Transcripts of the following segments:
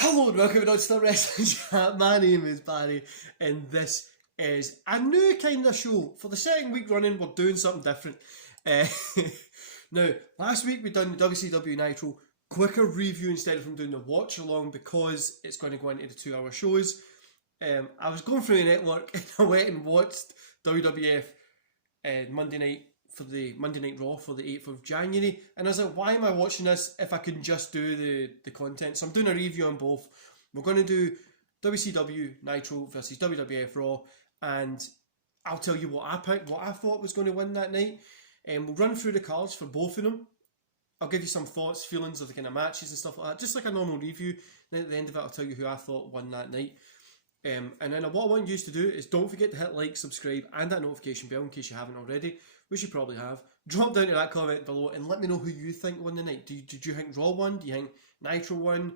Hello and welcome to Non-Stop Wrestling Chat. My name is Barry and this is a new kind of show. For the second week running, we're doing something different. Now, last week we done the WCW Nitro quicker review instead of from doing the watch along because it's going to go into the 2 hour shows. I was going through the network and I went and watched WWF Monday night for the Monday Night Raw for the 8th of January, and I was like, why am I watching this if I can just do the content? So I'm doing a review on both. We're going to do WCW Nitro versus WWF Raw, and I'll tell you what I picked, what I thought was going to win that night, and we'll run through the cards for both of them. I'll give you some thoughts, feelings of the kind of matches and stuff like that, just like a normal review. Then at the end of it, I'll tell you who I thought won that night. And then what I want you to do is don't forget to hit like, subscribe, and that notification bell in case you haven't already, which you probably have. Drop down to that comment below and let me know who you think won the night. Did you think Raw won? Do you think Nitro won?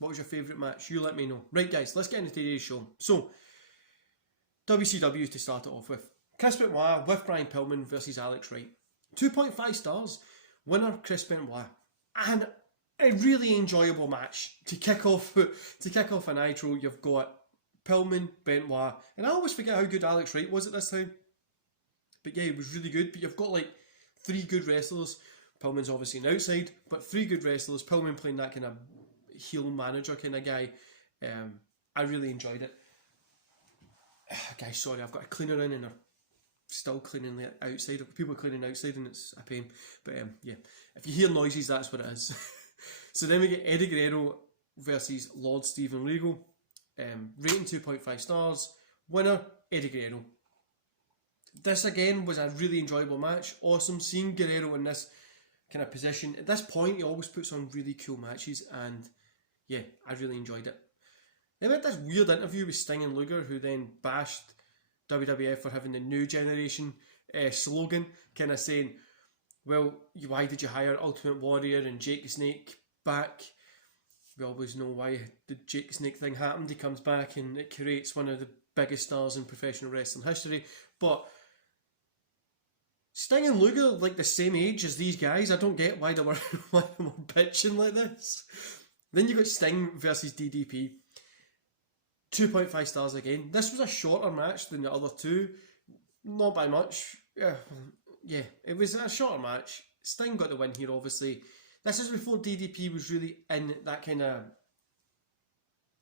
What was your favourite match? You let me know. Right guys, let's get into today's show. So, WCW to start it off with. Chris Benoit with Brian Pillman versus Alex Wright. 2.5 stars. Winner Chris Benoit. And a really enjoyable match. To kick off a Nitro, you've got Pillman, Benoit, and I always forget how good Alex Wright was at this time. But yeah, he was really good. But you've got like three good wrestlers. Pillman's obviously an outside, but three good wrestlers. Pillman playing that kind of heel manager kind of guy. I really enjoyed it. Guys, sorry, I've got a cleaner in and they're still cleaning the outside. People are cleaning outside and it's a pain. But yeah, if you hear noises, that's what it is. So then we get Eddie Guerrero versus Lord Steven Regal. Rating 2.5 stars. Winner, Eddie Guerrero. This again was a really enjoyable match. Awesome seeing Guerrero in this kind of position. At this point, he always puts on really cool matches, and yeah, I really enjoyed it. Then we had this weird interview with Sting and Luger, who then bashed WWF for having the new generation slogan, kind of saying, well, why did you hire Ultimate Warrior and Jake the Snake back? We always know why the Jake the Snake thing happened. He comes back and it creates one of the biggest stars in professional wrestling history. But Sting and Luger like the same age as these guys. I don't get why they were bitching like this. Then you got Sting versus DDP. 2.5 stars again. This was a shorter match than the other two. Not by much. Yeah, it was a shorter match. Sting got the win here, obviously. This is before DDP was really in that kind of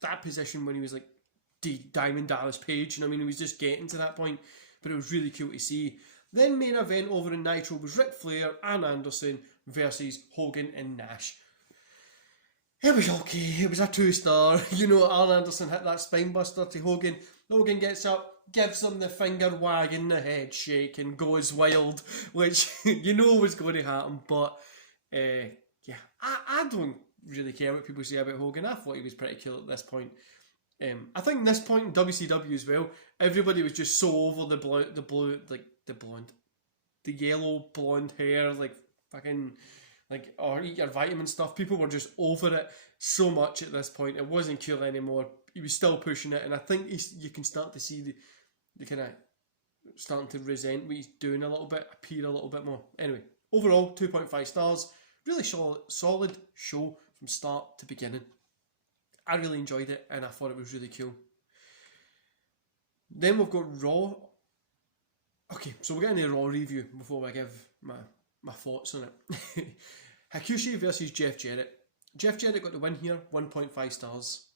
that position when he was like Diamond Dallas Page. You know what I mean? He was just getting to that point, but it was really cool to see. Then main event over in Nitro was Ric Flair and Anderson versus Hogan and Nash. It was okay. It was a 2-star. You know, Arn Anderson hit that spinebuster to Hogan. Hogan gets up, gives him the finger wag and the head shake and goes wild, which you know was going to happen. But yeah, I don't really care what people say about Hogan. I thought he was pretty cool at this point. I think this point in WCW as well, everybody was just so over the yellow blonde hair, like fucking, like, or eat your vitamin stuff. People were just over it so much at this point. It wasn't cool anymore. He was still pushing it, and I think you can start to see the kind of starting to resent what he's doing a little bit, appear a little bit more. Anyway, overall, 2.5 stars. Really solid show from start to beginning. I really enjoyed it and I thought it was really cool. Then we've got Raw. Okay, so we'll get into the Raw review before I give my thoughts on it. Hakushi versus Jeff Jarrett. Jeff Jarrett got the win here, 1.5 stars.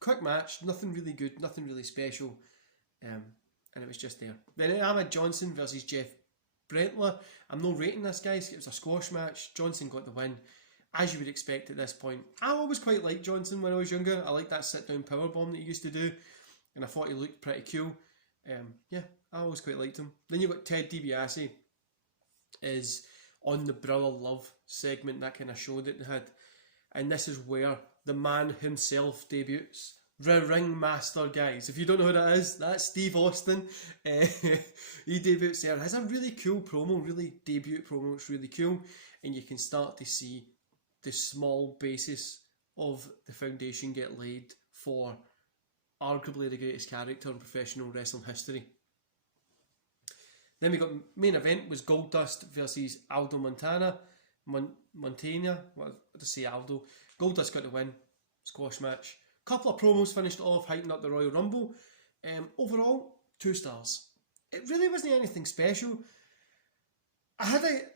Quick match, nothing really good, nothing really special. And it was just there. Then Ahmed Johnson versus Jeff Brentler. I'm not rating this, guys. It was a squash match. Johnson got the win, as you would expect at this point. I always quite liked Johnson when I was younger. I liked that sit-down powerbomb that he used to do, and I thought he looked pretty cool. Yeah, I always quite liked him. Then you got Ted DiBiase is on the Brother Love segment, that kind of show that they had, and this is where the man himself debuts. The Ringmaster, guys. If you don't know who that is, that's Steve Austin. He debuts there. Has a really cool promo, really debut promo. It's really cool, and you can start to see the small basis of the foundation get laid for arguably the greatest character in professional wrestling history. Then we got main event was Goldust versus Aldo Montana. Montana, what did I say, Aldo? Goldust got the win. squash match. Couple of promos finished off, hyping up the Royal Rumble. Overall, 2 stars. It really wasn't anything special. It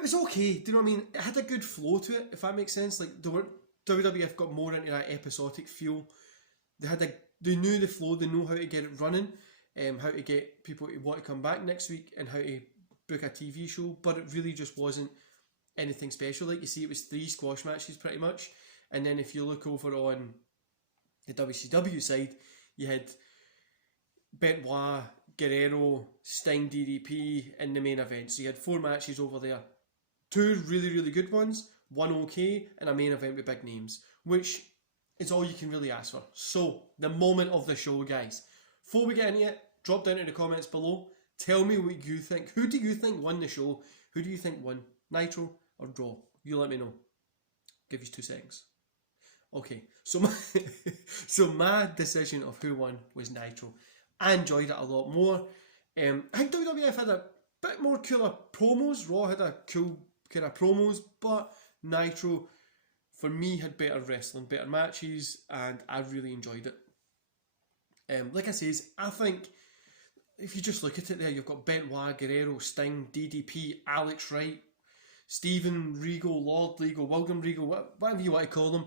was okay, do you know what I mean? It had a good flow to it, if that makes sense. Like, WWF got more into that episodic feel. They knew the flow, they know how to get it running, how to get people to want to come back next week, and how to book a TV show, but it really just wasn't anything special. Like you see, it was 3 squash matches pretty much, and then if you look over on the WCW side, you had Benoit, Guerrero, Sting, DDP in the main event. So you had 4 matches over there. 2 really, really good ones, 1 okay, and a main event with big names, which is all you can really ask for. So, the moment of the show, guys. Before we get into it, drop down in the comments below. Tell me what you think. Who do you think won the show? Who do you think won? Nitro or Raw? You let me know. Give you 2 seconds. Okay, so my decision of who won was Nitro. I enjoyed it a lot more. I think WWF had a bit more cooler promos. Raw had a cool kind of promos, but Nitro, for me, had better wrestling, better matches, and I really enjoyed it. Like I says, I think if you just look at it there, you've got Benoit, Guerrero, Sting, DDP, Alex Wright, Steven Regal, Lord Regal, William Regal, whatever you want to call them.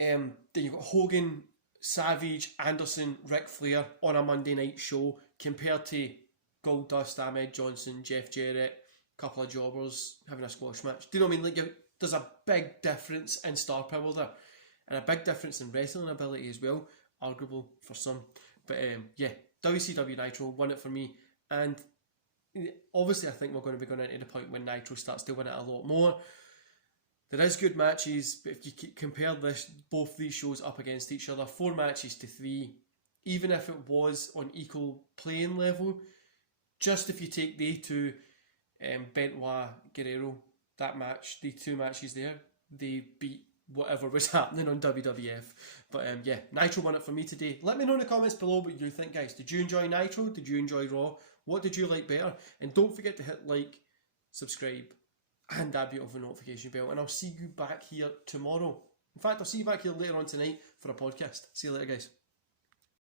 Then you've got Hogan, Savage, Anderson, Ric Flair on a Monday night show compared to Goldust, Ahmed Johnson, Jeff Jarrett, a couple of jobbers having a squash match. Do you know what I mean? Like, there's a big difference in star power there, and a big difference in wrestling ability as well, arguable for some. But yeah, WCW Nitro won it for me, and obviously I think we're going to be going into the point when Nitro starts to win it a lot more. There is good matches, but if you compare both these shows up against each other, 4 matches to 3, even if it was on equal playing level, just if you take the 2, Benoit, Guerrero, that match, the 2 matches there, they beat whatever was happening on WWF. But yeah, Nitro won it for me today. Let me know in the comments below what you think, guys. Did you enjoy Nitro? Did you enjoy Raw? What did you like better? And don't forget to hit like, subscribe, and that beautiful notification bell. And I'll see you back here tomorrow. In fact, I'll see you back here later on tonight for a podcast. See you later, guys.